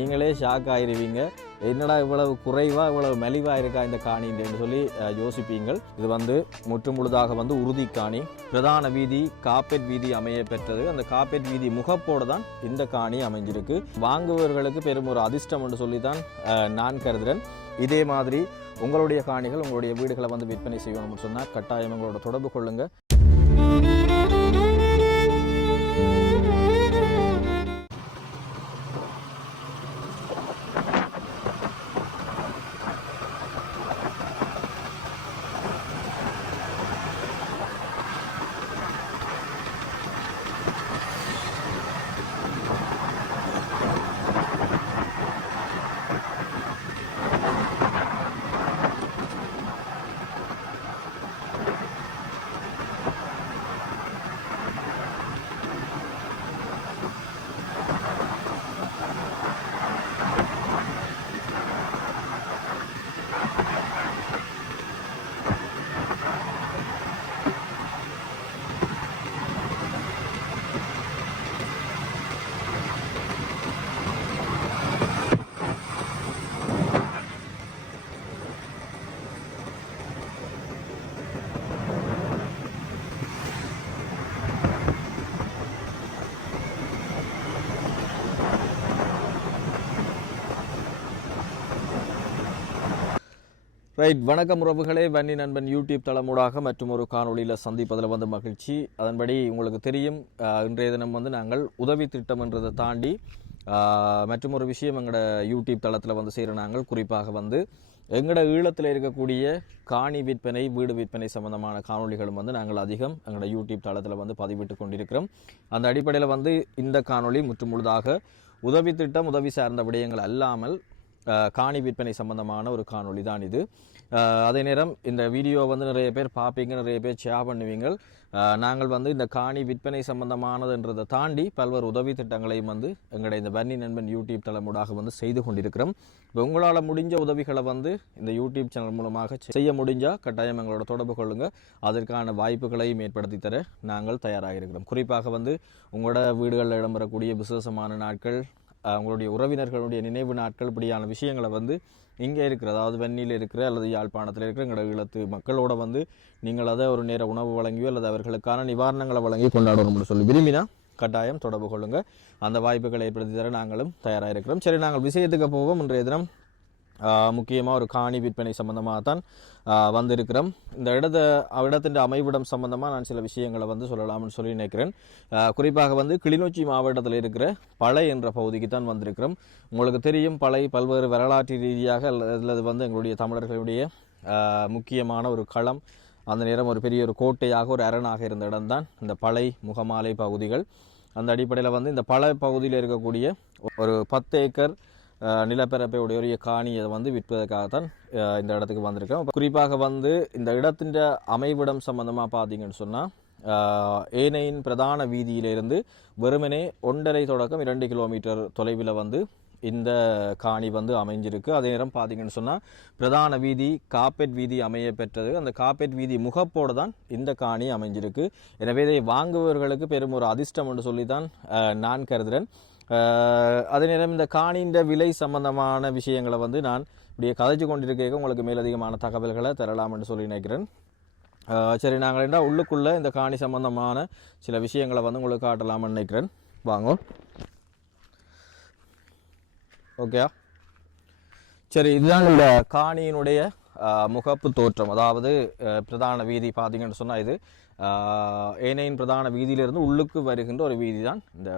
நீங்களே ஷாக் ஆயிருவீங்க. என்னடா இவ்வளவு குறைவா இவ்வளவு மெலிவா இருக்கா இந்த காணின்னு சொல்லி யோசிப்பீங்கள். இது முற்றுமுழுதாக உறுதி காணி. பிரதான வீதி காப்பெட் வீதி அமைய பெற்றது. அந்த காப்பெட் வீதி முகப்போடு தான் இந்த காணி அமைஞ்சிருக்கு. வாங்குபவர்களுக்கு பெரும் ஒரு அதிர்ஷ்டம் என்று சொல்லித்தான் நான் கருதுகிறேன். இதே மாதிரி உங்களுடைய காணிகள் உங்களுடைய வீடுகளை விற்பனை செய்யணும்னு சொன்னால் கட்டாயம் உங்களோட தொடர்பு கொள்ளுங்க. ரைட், வணக்கம் உறவுகளே. வன்னி நண்பன் யூடியூப் தளமூடாக மற்றும் ஒரு காணொலியில் சந்திப்பதில் மகிழ்ச்சி. அதன்படி உங்களுக்கு தெரியும், இன்றைய தினம் நாங்கள் உதவி திட்டம் என்றதை தாண்டி மற்றும் ஒரு விஷயம் எங்களோட யூடியூப் தளத்தில் செய்கிற நாங்கள் குறிப்பாக எங்களோட ஈழத்தில் இருக்கக்கூடிய காணி விற்பனை வீடு விற்பனை சம்பந்தமான காணொலிகளும் நாங்கள் அதிகம் எங்களோட யூடியூப் தளத்தில் பதிவிட்டு கொண்டிருக்கிறோம். அந்த அடிப்படையில் இந்த காணொலி முற்றுமுழுதாக உதவி திட்டம் உதவி சார்ந்த விடயங்கள் அல்லாமல் காணி விற்பனை சம்பந்தமான ஒரு காணொலி தான் இது. அதே நேரம் இந்த வீடியோ நிறைய பேர் பார்ப்பீங்க, நிறைய பேர் ஷேர் பண்ணுவீங்க. நாங்கள் இந்த காணி விற்பனை சம்பந்தமானதுன்றதை தாண்டி பல்வேறு உதவி திட்டங்களையும் எங்களுடைய இந்த வன்னி நண்பன் யூடியூப் தளமூடாக செய்து கொண்டிருக்கிறோம். இப்போ உங்களால் முடிஞ்ச உதவிகளை இந்த யூடியூப் சேனல் மூலமாக செய்ய முடிஞ்சால் கட்டாயம் எங்களோட தொடர்பு கொள்ளுங்கள். அதற்கான வாய்ப்புகளையும் ஏற்படுத்தி தர நாங்கள் தயாராக இருக்கிறோம். குறிப்பாக உங்களோட வீடுகளில் இடம்பெறக்கூடிய விசேஷமான நாட்கள், உங்களுடைய உறவினர்களுடைய நினைவு நாட்கள், இப்படியான விஷயங்களை இங்கே இருக்கிற, அதாவது வெண்ணியில் இருக்கிற அல்லது யாழ்ப்பாணத்தில் இருக்கிற எங்களோட ஈழத்து மக்களோட நீங்கள் அதை ஒரு நேர உணவு வழங்கியோ அல்லது அவர்களுக்கான நிவாரணங்களை வழங்கி கொண்டாடணும்னு சொல்லி விரும்பினா கட்டாயம் தொடர்பு கொள்ளுங்கள். அந்த வாய்ப்புகளை ஏற்படுத்தி தர நாங்களும் தயாராக இருக்கிறோம். சரி, நாங்கள் விஷயத்துக்கு போவோம். இன்றைய தினம் முக்கியமாக ஒரு காணி விற்பனை சம்பந்தமாக தான் வந்திருக்கிறோம். இந்த இடத்தின் அமைவிடம் சம்பந்தமாக நான் சில விஷயங்களை சொல்லலாம்னு சொல்லி நினைக்கிறேன். குறிப்பாக கிளிநொச்சி மாவட்டத்தில் இருக்கிற பளை என்ற பகுதிக்கு தான் வந்திருக்கிறோம். உங்களுக்கு தெரியும், பளை பல்வேறு வரலாற்று ரீதியாக அல்லது எங்களுடைய தமிழர்களுடைய முக்கியமான ஒரு களம். அந்த நேரம் ஒரு பெரிய ஒரு கோட்டையாக ஒரு அரணாக இருந்த இடம்தான் இந்த பளை முகமாலை பகுதிகள். அந்த அடிப்படையில் இந்த பளை பகுதியில் இருக்கக்கூடிய ஒரு 10 ஏக்கர் நிலப்பரப்பை உடைய காணியை விற்பதற்காகத்தான் இந்த இடத்துக்கு வந்திருக்கோம். குறிப்பாக இந்த இடத்தின் அமைவிடம் சம்பந்தமாக பார்த்தீங்கன்னு சொன்னால் ஏனையின் பிரதான வீதியிலிருந்து வெறுமனே 1.5 தொடக்கம் 2 கிலோமீட்டர் தொலைவில் இந்த காணி அமைஞ்சிருக்கு. அதே நேரம் பார்த்தீங்கன்னு சொன்னால் பிரதான வீதி காப்பெட் வீதி அமைய பெற்றது. அந்த காப்பெட் வீதி முகப்போடு தான் இந்த காணி அமைஞ்சிருக்கு. எனவே இதை வாங்குபவர்களுக்கு பெரும் ஒரு அதிர்ஷ்டம் என்று சொல்லி தான் நான் கருதுகிறேன். அதே நேரம் இந்த காணியின் விலை சம்பந்தமான விஷயங்களை நான் இப்படியே கதைச்சு கொண்டிருக்க உங்களுக்கு மேலதிகமான தகவல்களை தரலாம் என்று சொல்லி நினைக்கிறேன். சரி, நாங்கள் என்ன உள்ளுக்குள்ளே இந்த காணி சம்பந்தமான சில விஷயங்களை உங்களுக்கு காட்டலாம்னு நினைக்கிறேன். வாங்க. ஓகே, சரி, இதுதான் இந்த காணியினுடைய முகப்பு தோற்றம். அதாவது பிரதான வீதி பார்த்தீங்கன்னு சொன்னால் இது ஏனையின் பிரதான வீதியிலிருந்து உள்ளுக்கு வருகின்ற ஒரு வீதி தான் இந்த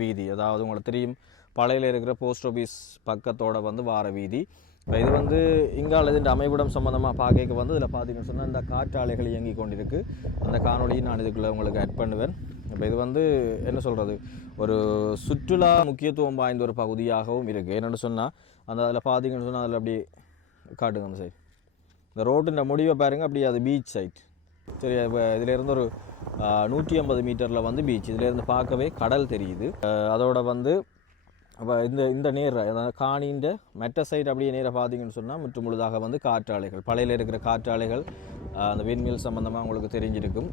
வீதி. அதாவது உங்களுக்கு தெரியும், பழையில் இருக்கிற போஸ்ட் ஆஃபீஸ் பக்கத்தோட வார வீதி. இப்போ இது இங்கால இந்த அமைவிடம் சம்மந்தமாக பார்க்க இதில் பார்த்தீங்கன்னு சொன்னால் இந்த காற்றாலைகள் இயங்கி கொண்டிருக்கு. அந்த காணொலியை நான் இதுக்குள்ளே உங்களுக்கு ஆட் பண்ணுவேன். இப்போ இது என்ன சொல்கிறது, ஒரு சுற்றுலா முக்கியத்துவம் வாய்ந்த ஒரு பகுதியாகவும் இருக்குது. என்னென்னு சொன்னால் அதில் பார்த்தீங்கன்னு சொன்னால் அதில் அப்படி காட்டுங்க அந்த சைட், இந்த ரோட்டின் முடிவை பாருங்கள், அப்படி அது பீச் சைட். சரி, இப்போ இதிலேருந்து ஒரு 150 மீட்டரில் பீச். இதிலேருந்து பார்க்கவே கடல் தெரியுது. அதோட அப்போ இந்த நேர காணின்ற மெட்ட சைடு அப்படியே நேராக பார்த்தீங்கன்னு சொன்னால் முற்றுமுழுதாக காற்றாலைகள், பழையில் இருக்கிற காற்றாலைகள் அந்த விண்மில் சம்மந்தமாக உங்களுக்கு தெரிஞ்சிருக்கும்.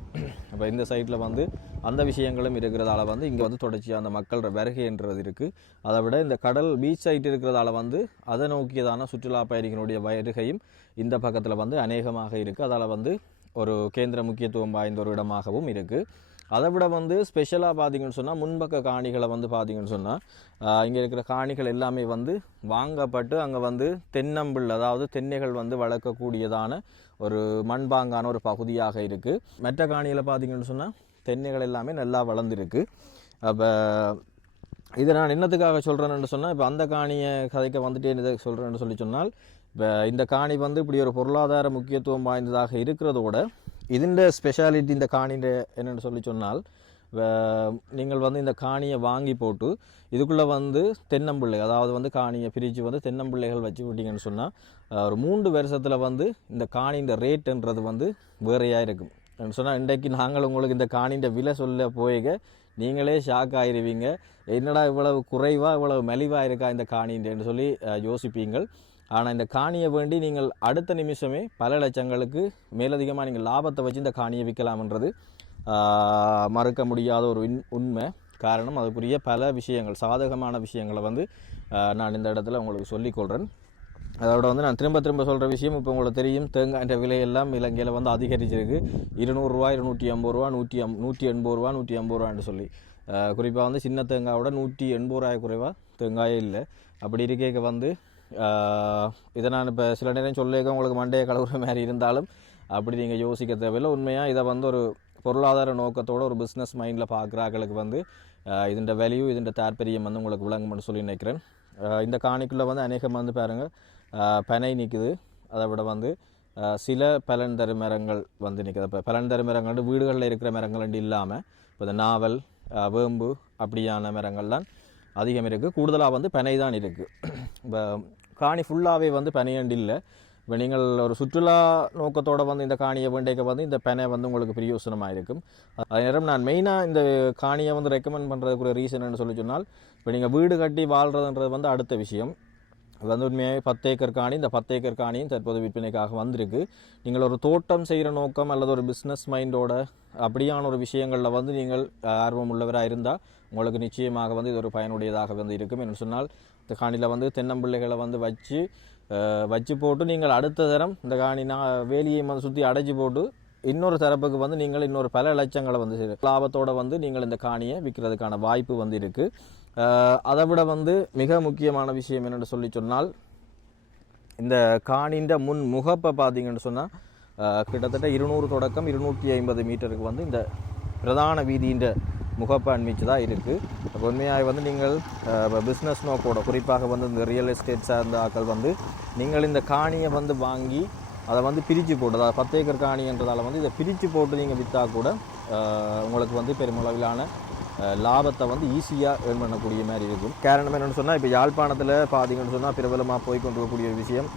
அப்போ இந்த சைட்டில் வந்து அந்த விஷயங்களும் இருக்கிறதால வந்து இங்கே வந்து தொடர்ச்சியாக அந்த மக்கள் வருகைன்றது இருக்குது. அதை விட இந்த கடல் பீச் சைட் இருக்கிறதால வந்து அதை நோக்கியதான சுற்றுலா பயணிகளுடைய வருகையும் இந்த பக்கத்தில் வந்து அநேகமாக இருக்குது. அதால் வந்து ஒரு கேந்திர முக்கியத்துவம் வாய்ந்த ஒரு இடமாகவும் இருக்குது. அதை விட வந்து ஸ்பெஷலாக பார்த்தீங்கன்னு சொன்னால் முன்பக்க காணிகளை வந்து பார்த்தீங்கன்னு சொன்னால் இங்கே இருக்கிற காணிகள் எல்லாமே வந்து வாங்கப்பட்டு அங்கே வந்து தென்னம்பிள், அதாவது தென்னைகள் வந்து வளர்க்கக்கூடியதான ஒரு மண்பாங்கான ஒரு பகுதியாக இருக்குது. மற்ற காணிகளை பார்த்தீங்கன்னு சொன்னால் தென்னைகள் எல்லாமே நல்லா வளர்ந்துருக்கு. அப்போ இதை நான் என்னத்துக்காக சொல்கிறேன்னு சொன்னால், இப்போ அந்த காணியை கதைக்க வந்துட்டு என்ன சொல்கிறேன்னு சொன்னால், இப்போ இந்த காணி வந்து இப்படி ஒரு பொருளாதார முக்கியத்துவம் வாய்ந்ததாக இருக்கிறதோட இதுண்ட ஸ்பெஷாலிட்டி இந்த காணின்ற என்னென்னு சொன்னால், நீங்கள் வந்து இந்த காணியை வாங்கி போட்டு இதுக்குள்ளே வந்து தென்னம்பிள்ளை, அதாவது வந்து காணியை பிரித்து வந்து தென்னம்பிள்ளைகள் வச்சு விட்டீங்கன்னு சொன்னால் ஒரு 3 வருஷத்தில் வந்து இந்த காணின்ற ரேட்டுன்றது வந்து வேறையாக இருக்கும். சொன்னால் இன்றைக்கு நாங்கள் உங்களுக்கு இந்த காணின்ற விலை சொல்ல போய்க நீங்களே ஷாக் ஆகிடுவீங்க. என்னடா இவ்வளவு குறைவாக இவ்வளவு மலிவாக இருக்கா இந்த காணின்றன்னு சொல்லி யோசிப்பீங்கள். ஆனால் இந்த காணியை வேண்டி நீங்கள் அடுத்த நிமிஷமே பல லட்சங்களுக்கு மேலதிகமாக நீங்கள் லாபத்தை வச்சு இந்த காணியை விற்கலாம்ன்றது மறுக்க முடியாத ஒரு உண்மை. காரணம் அதுக்குரிய பல விஷயங்கள், சாதகமான விஷயங்களை வந்து நான் இந்த இடத்துல உங்களுக்கு சொல்லிக்கொள்கிறேன். அதோட வந்து நான் திரும்ப சொல்கிற விஷயம், இப்போ உங்களுக்கு தெரியும் தேங்காய் விலையெல்லாம் இலங்கையில் வந்து அதிகரிச்சிருக்கு. 200 ரூபா, 250 ரூபா, 180 ரூபா, 150 ரூபான்னு சொல்லி. குறிப்பாக வந்து சின்ன தேங்காயோட 180 ரூபாய் குறைவாக தேங்காயே இல்லை. அப்படி இருக்க வந்து இதை நான் இப்போ சில நேரம் சொல்லியிருக்க உங்களுக்கு மண்டையை கலவுற மாதிரி இருந்தாலும் அப்படி நீங்கள் யோசிக்க தேவையில்லை. உண்மையாக இதை வந்து ஒரு பொருளாதார நோக்கத்தோடு ஒரு பிஸ்னஸ் மைண்டில் பார்க்குறாங்களுக்கு வந்து இதோட வேல்யூ, இதோட தாற்பயம் வந்து உங்களுக்கு விளங்கும்னு சொல்லி நினைக்கிறேன். இந்த காணிக்குள்ளே வந்து அநேகம் வந்து பாருங்கள் பனை நிற்குது. அதை விட வந்து சில பலன்தரு மரங்கள் வந்து நிற்குது. இப்போ பலன்தரு மரங்கள் வீடுகளில் இருக்கிற மரங்கள் இல்லாமல் இப்போ இந்த நாவல், வேம்பு அப்படியான மரங்கள்லாம் அதிகம் இருக்குது. கூடுதலாக வந்து பனை தான் இருக்குது. இப்போ காணி ஃபுல்லாகவே வந்து பனையண்டு இல்லை. இப்போ நீங்கள் ஒரு சுற்றுலா நோக்கத்தோடு வந்து இந்த காணியை வேண்டைக்க வந்து இந்த பனை வந்து உங்களுக்கு பிரயோசனமாக இருக்கும். அதே நேரம் நான் மெயினாக இந்த காணியை வந்து ரெக்கமெண்ட் பண்ணுறதுக்குரிய ரீசன் சொல்லி சொன்னால், இப்போ நீங்கள் வீடு கட்டி வாழ்கிறதுன்றது வந்து அடுத்த விஷயம். வந்து உண்மையாக 10 ஏக்கர் காணி, இந்த 10 ஏக்கர் காணியும் தற்போது விற்பனைக்காக வந்திருக்கு. நீங்கள் ஒரு தோட்டம் செய்கிற நோக்கம் அல்லது ஒரு பிஸ்னஸ் மைண்டோட அப்படியான ஒரு விஷயங்களில் வந்து நீங்கள் ஆர்வம் உள்ளவராக இருந்தால் உங்களுக்கு நிச்சயமாக வந்து இது ஒரு பயனுடையதாக வந்து இருக்கும். என்று சொன்னால் இந்த காணியில் வந்து தென்னம்பிள்ளைகளை வந்து வச்சு போட்டு நீங்கள் அடுத்த தரம் இந்த காணி வேலியை வந்து சுற்றி அடைச்சி போட்டு இன்னொரு தரப்புக்கு வந்து நீங்கள் இன்னொரு பல லட்சங்களை வந்து லாபத்தோடு வந்து நீங்கள் இந்த காணியை விற்கிறதுக்கான வாய்ப்பு வந்து இருக்குது. அதை விட வந்து மிக முக்கியமான விஷயம் என்னென்னு சொல்லி சொன்னால், இந்த காணின்ற முன் முகப்பை பார்த்தீங்கன்னு சொன்னால் கிட்டத்தட்ட 200 தொடக்கம் 250 மீட்டருக்கு வந்து இந்த பிரதான வீதியின் முகப்பை அண்மிச்சு தான் இருக்குது. அப்போ உண்மையாக வந்து நீங்கள் பிஸ்னஸ் நோக்கோட, குறிப்பாக வந்து இந்த ரியல் எஸ்டேட் சார்ந்த ஆக்கள் வந்து நீங்கள் இந்த காணியை வந்து வாங்கி அதை வந்து பிரித்து போட்டு, அதாவது 10 ஏக்கர் காணின்றதால வந்து இதை பிரித்து போட்டு நீங்கள் விற்றா கூட உங்களுக்கு வந்து பெருமளவிலான லாபத்தை வந்து ஈஸியாக ஏர்ன் பண்ணக்கூடிய மாதிரி இருக்கும். காரணம் என்னென்னு சொன்னால், இப்போ யாழ்ப்பாணத்தில் பார்த்தீங்கன்னு சொன்னால் பிரபலமாக போய்கொண்டிருக்கக்கூடிய ஒரு விஷயம்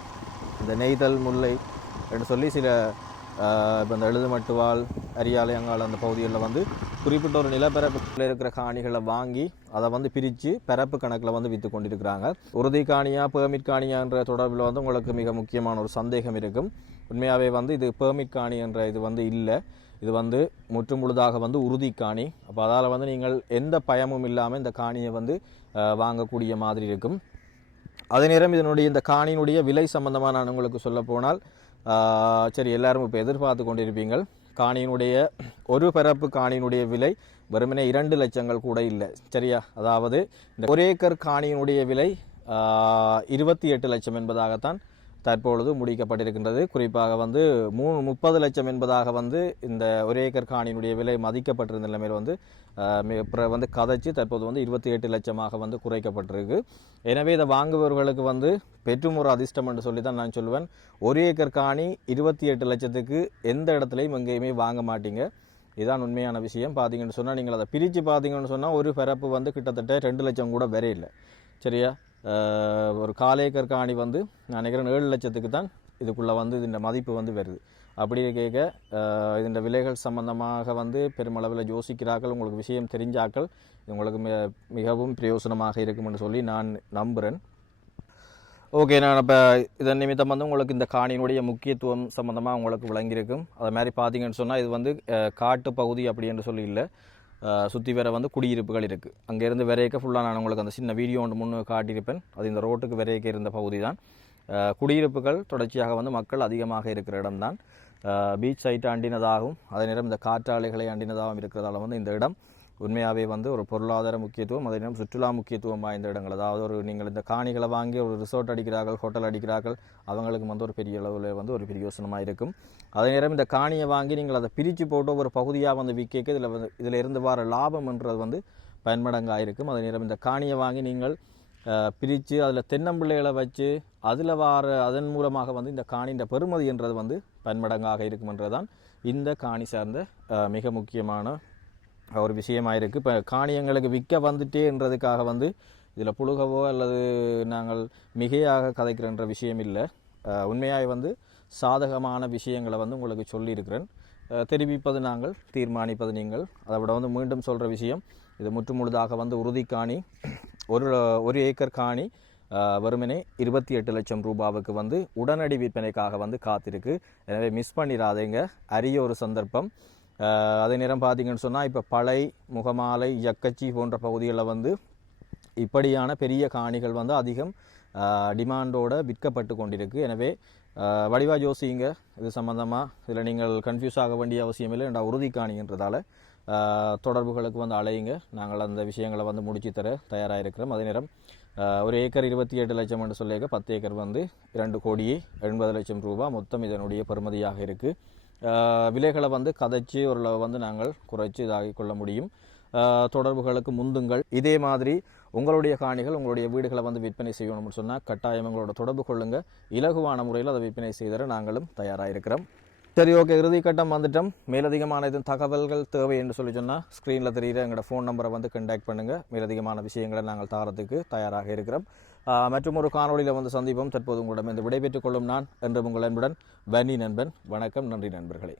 இந்த நெய்தல் முல்லை என்று சொல்லி சில இப்போ இந்த எழுதுமட்டுவாள், அரியாலை, அங்காள அந்த பகுதிகளில் வந்து குறிப்பிட்ட ஒரு நிலப்பரப்பில் இருக்கிற காணிகளை வாங்கி அதை வந்து பிரித்து பரப்பு கணக்கில் வந்து விற்று கொண்டிருக்கிறாங்க. உறுதி காணியா பெர்மிட் காணியான்ற தொடர்பில் வந்து உங்களுக்கு மிக முக்கியமான ஒரு சந்தேகம் இருக்கும். உண்மையாகவே வந்து இது பெர்மிட் காணி என்ற இது வந்து இல்லை. இது வந்து முற்று முழுதாக வந்து உறுதி காணி. அப்போ அதால் வந்து நீங்கள் எந்த பயமும் இல்லாமல் இந்த காணியை வந்து வாங்கக்கூடிய மாதிரி இருக்கும். அதே நேரம் இதனுடைய இந்த காணியினுடைய விலை சம்பந்தமாக நான் உங்களுக்கு சொல்ல போனால், சரி எல்லாரும் இப்போ எதிர்பார்த்து கொண்டிருப்பீங்கள், காணியினுடைய ஒரு பரப்பு காணியினுடைய விலை வெறுமனே 2 லட்சங்கள் கூட இல்லை, சரியா? அதாவது இந்த 1 ஏக்கர் காணியினுடைய விலை 28 லட்சம் என்பதாகத்தான் தற்பொழுது முடிக்கப்பட்டிருக்கின்றது. குறிப்பாக வந்து 30 லட்சம் என்பதாக வந்து இந்த 1 ஏக்கர் காணியினுடைய விலை மதிக்கப்பட்டிருந்த நிலைமையில் வந்து கதைச்சு தற்போது வந்து 28 லட்சமாக வந்து குறைக்கப்பட்டிருக்கு. எனவே இதை வாங்குபவர்களுக்கு வந்து பெற்றும் ஒரு அதிர்ஷ்டம் என்று சொல்லி தான் நான் சொல்லுவேன். 1 ஏக்கர் காணி 28 லட்சத்துக்கு எந்த இடத்துலையும் எங்கேயுமே வாங்க மாட்டீங்க. இதுதான் உண்மையான விஷயம். பார்த்தீங்கன்னு சொன்னால், நீங்கள் அதை பிரித்து பார்த்தீங்கன்னு சொன்னால் ஒரு பரப்பு வந்து கிட்டத்தட்ட 2 லட்சம் கூட வரையில்லை, சரியா? ஒரு 1/4 ஏக்கர் காணி வந்து நான் நினைக்கிறேன் 7 லட்சத்துக்கு தான் இதுக்குள்ளே வந்து இந்த மதிப்பு வந்து வருது. அப்படி கேட்க இந்த விலைகள் சம்பந்தமாக வந்து பெருமளவில் யோசிக்கிறார்கள். உங்களுக்கு விஷயம் தெரிஞ்சாக்கள் இது உங்களுக்கு மிகவும் பிரயோசனமாக இருக்கும் என்று சொல்லி நான் நம்புகிறேன். ஓகே, நான் இப்போ இதன் நிமித்தம் வந்து உங்களுக்கு இந்த காணியினுடைய முக்கியத்துவம் சம்மந்தமாக உங்களுக்கு விளங்கியிருக்கும். அது மாதிரி பார்த்தீங்கன்னு சொன்னால் இது வந்து காட்டு பகுதி அப்படி என்று சொல்லி இல்லை, சுற்றி வர வந்து குடியிருப்புகள் இருக்குது. அங்கேருந்து விரைக்க ஃபுல்லாக நான் உங்களுக்கு அந்த சின்ன வீடியோ ஒன்று முன்னு காட்டியிருப்பேன். அது இந்த ரோட்டுக்கு விரைக்க இருந்த பகுதி தான். குடியிருப்புகள் தொடர்ச்சியாக வந்து மக்கள் அதிகமாக இருக்கிற இடம்தான். பீச் சைட் அண்டினதாகவும் அதே நேரம் இந்த காற்றாலைகளை அண்டினதாகவும் இருக்கிறதால வந்து இந்த இடம் உண்மையாகவே வந்து ஒரு பொருளாதார முக்கியத்துவம், அதே நேரம் சுற்றுலா முக்கியத்துவம் வாய்ந்த இடங்கள். அதாவது ஒரு நீங்கள் இந்த காணிகளை வாங்கி ஒரு ரிசோர்ட் அடிக்கிறார்கள், ஹோட்டல் அடிக்கிறார்கள், அவங்களுக்கு வந்து ஒரு பெரிய அளவில் வந்து ஒரு பிரயோசனமாக இருக்கும். அதே நேரம் இந்த காணியை வாங்கி நீங்கள் அதை பிரித்து போட்டு ஒரு பகுதியாக வந்து விற்க இதில் இருந்து வர லாபம்ன்றது வந்து பயன்மடங்காக இருக்கும். அதே நேரம் இந்த காணியை வாங்கி நீங்கள் பிரித்து அதில் தென்னம்பிள்ளைகளை வச்சு அதன் மூலமாக வந்து இந்த காணியின் பெறுமதி என்றது வந்து பன்மடங்காக இருக்குமென்றதான் இந்த காணி சார்ந்த மிக முக்கியமான ஒரு விஷயமாக இருக்குது. இப்போ காணியங்களுக்கு விற்க வந்துட்டேன்றதுக்காக வந்து இதில் புழுகவோ அல்லது நாங்கள் மிகையாக கதைக்கிறன்ற விஷயம் இல்லை. உண்மையாக வந்து சாதகமான விஷயங்களை வந்து உங்களுக்கு சொல்லியிருக்கிறேன். தெரிவிப்பது நாங்கள், தீர்மானிப்பது நீங்கள். அதை விட வந்து மீண்டும் சொல்கிற விஷயம், இது முற்றுமுழுதாக வந்து உறுதிக்காணி. ஒரு ஏக்கர் காணி வெறுமனே 28 லட்சம் ரூபாவுக்கு வந்து உடனடி விற்பனைக்காக வந்து காத்திருக்கு. எனவே மிஸ் பண்ணிடாதீங்க, அரிய ஒரு சந்தர்ப்பம். அதே நேரம் பார்த்தீங்கன்னு சொன்னால் இப்போ பளை, முகமாலை, யக்கச்சி போன்ற பகுதிகளில் வந்து இப்படியான பெரிய காணிகள் வந்து அதிகம் டிமாண்டோடு விற்கப்பட்டு கொண்டிருக்கு. எனவே வடிவா யோசிங்க இது சம்மந்தமாக. இதில் நீங்கள் கன்ஃபியூஸ் ஆக வேண்டிய அவசியம் இல்லை. என்ற உறுதி காணின்றதால தொடர்புகளுக்கு வந்து அலையுங்க. நாங்கள் அந்த விஷயங்களை வந்து முடிச்சு தர தயாராக இருக்கிறோம். அதே நேரம் ஒரு ஏக்கர் 28 லட்சம் என்று சொல்லியிருக்க 10 ஏக்கர் வந்து 2,80,00,000 ரூபா மொத்தம் இதனுடைய பெறுமதியாக இருக்குது. விலைகளை வந்து கதைச்சி ஓரளவு வந்து நாங்கள் குறைச்சி இதாகி கொள்ள முடியும். தொடர்புகளுக்கு முந்துங்கள். இதே மாதிரி உங்களுடைய காணிகள், உங்களுடைய வீடுகளை வந்து விற்பனை செய்யணும்னு சொன்னால் கட்டாயம் எங்களோட தொடர்பு கொள்ளுங்கள். இலகுவான முறையில் அதை விற்பனை செய்தர நாங்களும் தயாராக இருக்கிறோம். சரி, ஓகே, இறுதி கட்டம் வந்துட்டோம். மேலதிகமான எதுவும் தகவல்கள் தேவை என்று சொல்லி சொன்னால் ஸ்க்ரீனில் தெரிகிற எங்களோட ஃபோன் நம்பரை வந்து கான்டாக்ட் பண்ணுங்கள். மேலதிகமான விஷயங்களை நாங்கள் தாரத்துக்கு தயாராக இருக்கிறோம். மற்றும் ஒரு காணொலியில் வந்து சந்திப்போம். தற்போது உங்களிடம் இந்த விடைபெற்றுக் கொள்ளும் நான் என்று உங்கள் அன்புடன் வன்னி நண்பன். வணக்கம், நன்றி நண்பர்களே.